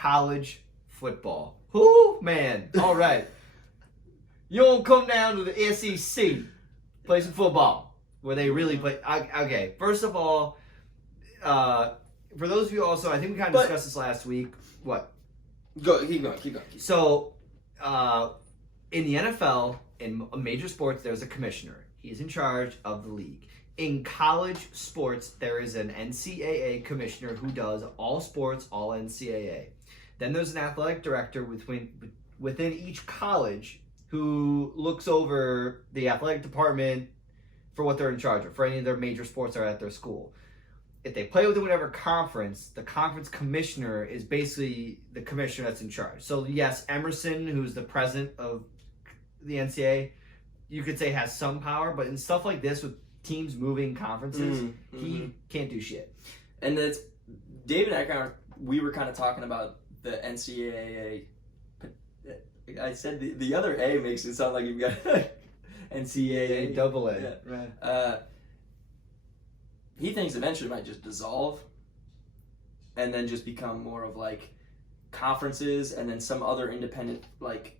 college football. Whoo, man. All right. You don't come down to the SEC, play some football, where they really play. Okay, first of all, for those of you also, I think we kind of discussed this last week. What? Keep going. So, in the NFL, in major sports, there's a commissioner. He's in charge of the league. In college sports, there is an NCAA commissioner who does all sports, all NCAA. Then there's an athletic director within each college who looks over the athletic department for what they're in charge of, for any of their major sports that are at their school. If they play within whatever conference, the conference commissioner is basically the commissioner that's in charge. So yes, Emerson, who's the president of the NCAA, you could say has some power, but in stuff like this with teams moving conferences, he can't do shit. And it's David and I we were kind of talking about the NCAA. I said the other A makes it sound like you've got NCAA. Double A. Yeah. Right. He thinks eventually it might just dissolve and then just become more of like conferences and then some other independent like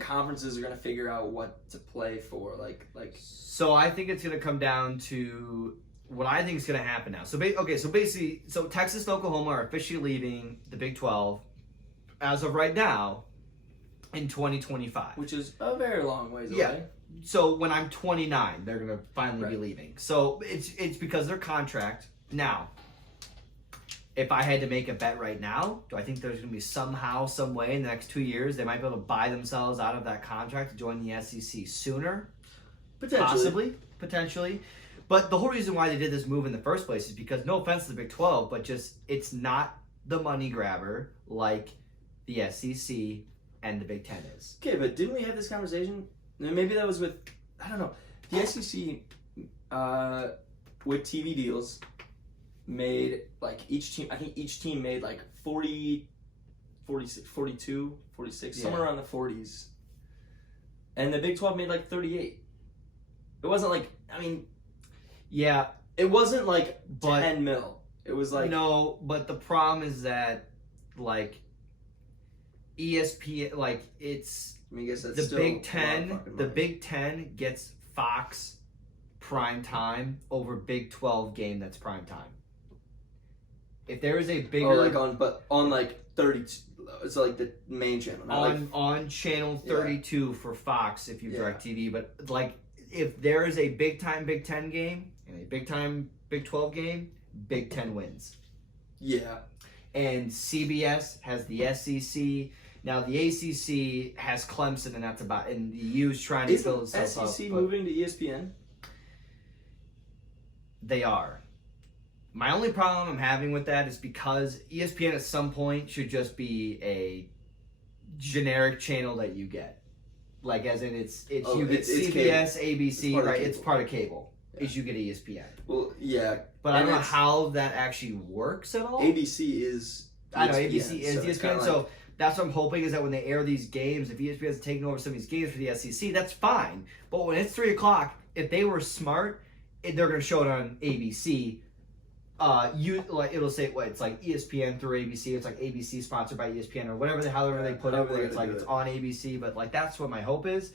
conferences are gonna figure out what to play for like. So I think it's gonna come down to what I think is gonna happen now. So basically, Texas and Oklahoma are officially leaving the Big 12 as of right now in 2025, which is a very long ways away. Yeah. So when I'm 29, they're gonna finally be leaving. So it's because their contract. Now, if I had to make a bet right now, do I think there's gonna be somehow, some way in the next 2 years they might be able to buy themselves out of that contract to join the SEC sooner? Potentially. But the whole reason why they did this move in the first place is because, no offense to the Big 12, but just it's not the money grabber like the SEC and the Big 10 is. Okay, but didn't we have this conversation? Maybe that was with, I don't know. The SEC with TV deals made like each team made like 40, 46, 42, 46, somewhere around the 40s. And the Big 12 made like 38. It wasn't like, yeah, it wasn't like 10 mil. It was like... No, but the problem is that, like, ESPN, like, it's... I guess that's the still Big Ten. The money. Big Ten gets Fox prime time over Big 12 game that's prime time. If there is a bigger... on like 32... It's like the main channel. On channel 32 for Fox if you DirecTV, but, like, if there is a big-time Big Ten game and a big-time Big 12 game, Big Ten wins. Yeah. And CBS has the SEC. Now the ACC has Clemson, and that's about. And the U's trying to fill itself up. SEC moving to ESPN? They are. My only problem I'm having with that is because ESPN at some point should just be a generic channel that you get. Like, as in, it's you get CBS, ABC, right? It's part of cable. Yeah. Is you get ESPN. Well, yeah. But I don't know how that actually works at all. ABC is ESPN. I know, ABC is ESPN. So that's what I'm hoping is that when they air these games, if ESPN is taking over some of these games for the SEC, that's fine. But when it's 3 o'clock, if they were smart, they're going to show it on ABC. It'll say it's like ESPN through ABC. It's like ABC sponsored by ESPN or whatever however they put over there. It's like it's on ABC, but like that's what my hope is.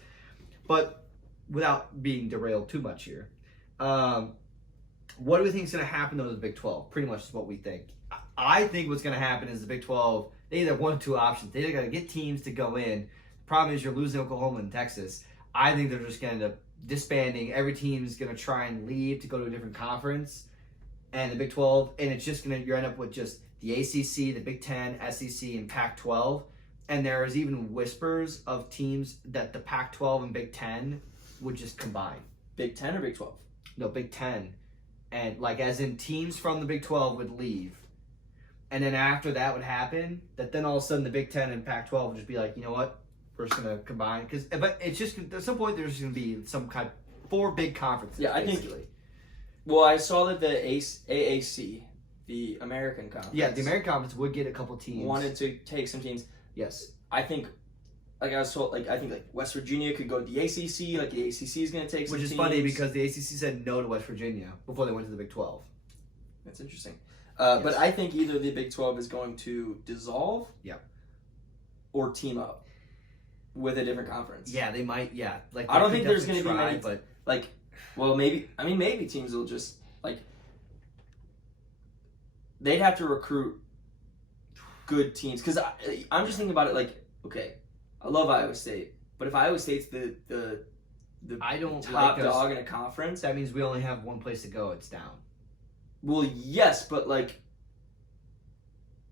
But without being derailed too much here, what do we think is going to happen though to the Big 12? Pretty much is what we think. I think what's going to happen is the Big 12. They either have one or two options. They either got to get teams to go in. The problem is you're losing Oklahoma and Texas. I think they're just going to end up disbanding. Every team's going to try and leave to go to a different conference. And the Big 12, and it's just you end up with just the ACC, the Big 10, SEC, and Pac-12. And there's even whispers of teams that the Pac-12 and Big 10 would just combine. Big 10 or Big 12? No, Big 10. And like as in teams from the Big 12 would leave. And then after that would happen, that then all of a sudden the Big 10 and Pac-12 would just be like, you know what? We're just going to combine. But it's just, at some point there's going to be some kind of 4 big conferences. Yeah, basically. I think... Well, I saw that the AAC, the American Conference... Yeah, the American Conference would get a couple teams. Wanted to take some teams. Yes. I think, like I was told, I think West Virginia could go to the ACC, like the ACC is going to take some teams. Which is funny because the ACC said no to West Virginia before they went to the Big 12. That's interesting. But I think either the Big 12 is going to dissolve, or team up with a different conference. Yeah, they might. Yeah, like I don't think there's going to be many. but Well, maybe. I mean, maybe teams will just they'd have to recruit good teams because I'm just thinking about it. Okay, I love Iowa State, but if Iowa State's the I don't top like dog in a conference, that means we only have one place to go. It's down. Well, yes, but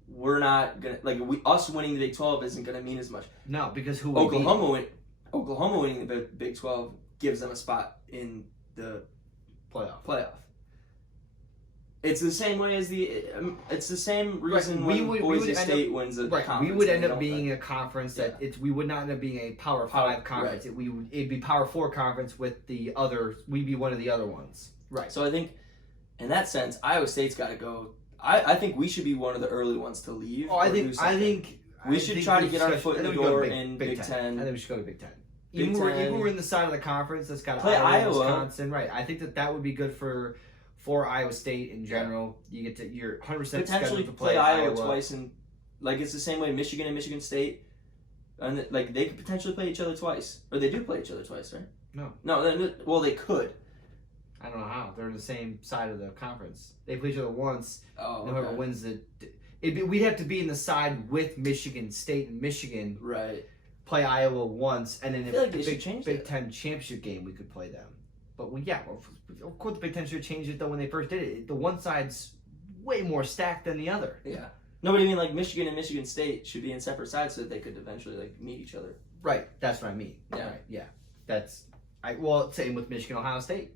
we're not gonna us winning the Big 12 isn't gonna mean as much. No, because Oklahoma winning the Big 12 gives them a spot in the playoff. It's the same way as it's the same reason Boise State wins a conference. We would end up being a conference that we would not end up being a Power 5 conference. Right. It'd be Power 4 conference with the other. We'd be one of the other ones. Right. So I think, in that sense, Iowa State's got to go. I think we should be one of the early ones to leave. I think we should try to get our foot in the door in Big Ten. I think we should go to Big Ten. Even we're in the side of the conference that's got play Iowa, Wisconsin, right? I think that would be good for Iowa State in general. You get you're 100% potentially to play Iowa twice, and it's the same way Michigan and Michigan State, and they could potentially play each other twice, or they do play each other twice, right? No. Well, they could. I don't know how. They're on the same side of the conference. They play each other once. Whoever wins we'd have to be in the side with Michigan State and Michigan. Right. Play Iowa once, and then in the Big Ten championship game, we could play them. But of course, the Big Ten should change it though. When they first did it, the one side's way more stacked than the other. Yeah. No, but I mean, Michigan and Michigan State should be in separate sides so that they could eventually meet each other. Right. That's what I mean. Yeah. Right. Yeah. Same with Michigan, Ohio State.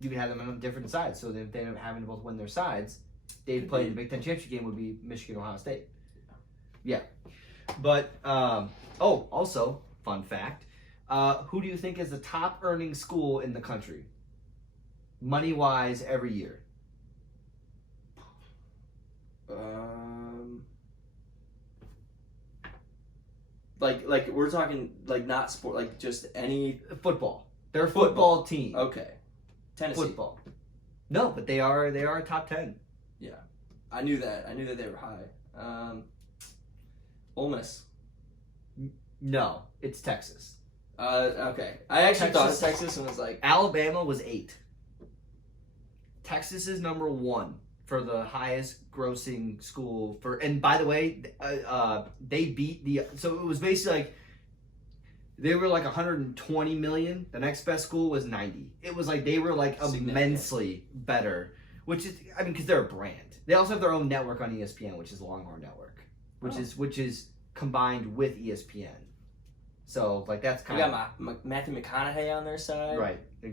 You could have them on different sides, so that if they end up having to both win their sides, they'd play the Big Ten championship game would be Michigan, Ohio State. Yeah. But also fun fact. Who do you think is the top earning school in the country? Money-wise every year. We're talking not sport, just any football. They're a football team. Okay. Tennessee. Football. No, but they are top 10. Yeah. I knew that they were high. Ole Miss. No, it's Texas. Okay. I actually thought of Texas and was like... Alabama was 8. Texas is number 1 for the highest grossing school for... And by the way, they beat the... So it was basically they were 120 million. The next best school was 90. It was they were immensely better. Which is... I mean, because they're a brand. They also have their own network on ESPN, which is the Longhorn Network. Which is combined with ESPN. So, that's kind of... You got Matthew McConaughey on their side. Right, exactly.